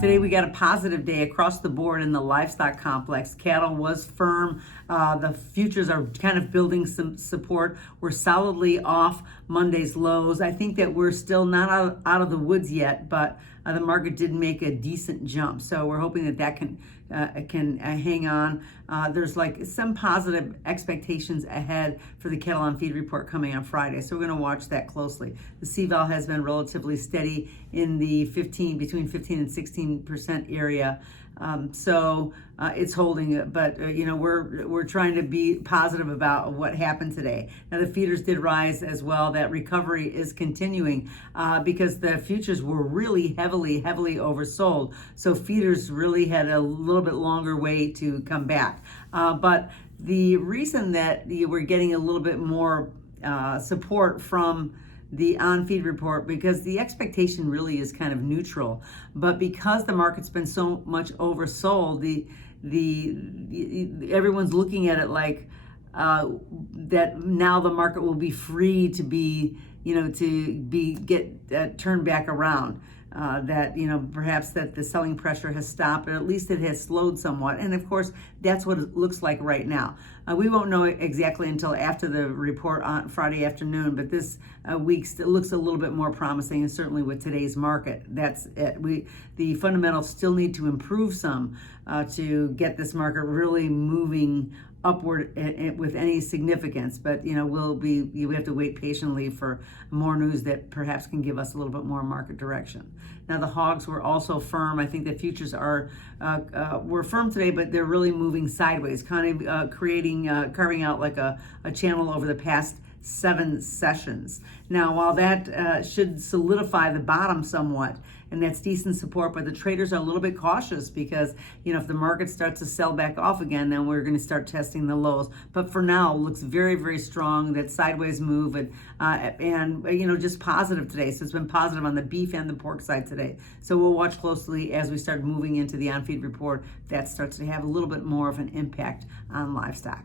Today we got a positive day across the board in the livestock complex. Cattle was firm. The futures are kind of building some support. We're solidly off Monday's lows. I think that we're still not out of the woods yet, but the market did make a decent jump. So we're hoping that that can hang on. There's like some positive expectations ahead for the cattle on feed report coming on Friday. So we're going to watch that closely. The CVAL has been relatively steady in the between 15 and 16% area. So it's holding, but we're trying to be positive about what happened today. Now the feeders did rise as well. That recovery is continuing because the futures were really heavily oversold. So feeders really had a little bit longer way to come back. But the reason that we're getting a little bit more support from the on-feed report, because the expectation really is kind of neutral, but because the market's been so much oversold, everyone's looking at it like that now the market will be free to be get turned back around. That perhaps that the selling pressure has stopped, or at least it has slowed somewhat. And of course, that's what it looks like right now. We won't know exactly until after the report on Friday afternoon, but this week looks a little bit more promising, and certainly with today's market, that's it. The fundamentals still need to improve some to get this market really moving upward with any significance, but we have to wait patiently for more news that perhaps can give us a little bit more market direction. Now the hogs were also firm. I think the futures were firm today, but they're really moving sideways, kind of carving out like a channel over the past 7 sessions. Now, while that should solidify the bottom somewhat, and that's decent support, but the traders are a little bit cautious because, if the market starts to sell back off again, then we're going to start testing the lows. But for now, it looks very, very strong, that sideways move, and just positive today. So it's been positive on the beef and the pork side today. So we'll watch closely as we start moving into the on-feed report. That starts to have a little bit more of an impact on livestock.